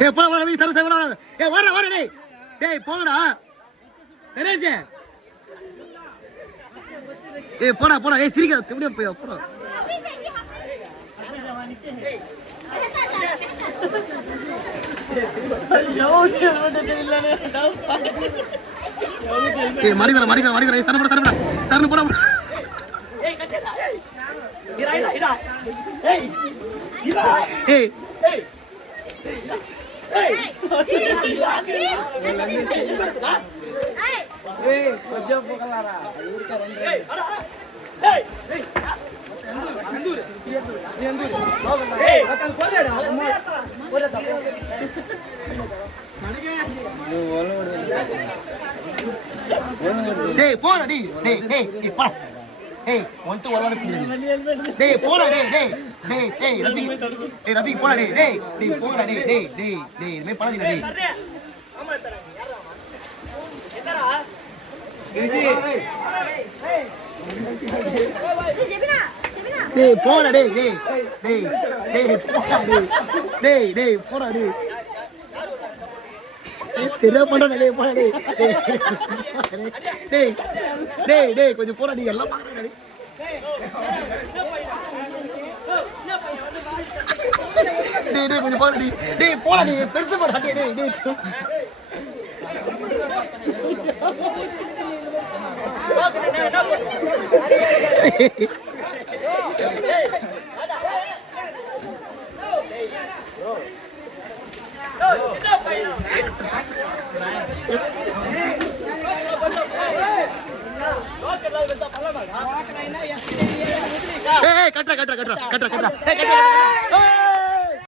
ஏய் போடா ரவி சர சர ஏய் வர வர டேய் டேய் போடா நரேஷ் ஏய் போடா போடா ஏய் சிரிக்க எப்படியே போய் போடா ஏய் மடிக்கற சர போடா சர போடா ஏய் கட்டடா இரா ஏய் இரா ஏய் ஏய் கொஞ்சம் போகலாரா ஊர்க்க ரெண்டு ஏய் ஏய் அந்தூர் அந்தூர் ஏய் அத போடடா போடடா டேய் போடா டேய் டேய் பா ஏய் ஒன்ட்டு வரவன பிடிடி டேய் போடா டேய் ரஃபி போடா டேய் போடா டேய் இதுமே பணதி டேய் ஆமா தரேன் எதரா டேய் போடா டேய் போடா டேய் சரியா பண்றா டேய் போடா டேய் கொஞ்சம் போடா டேய் எல்லாம் பாக்குறா டேய் டேய் கொஞ்சம் போடா டேய் போடா டேய் பெருசு போடா டேய் கட்டா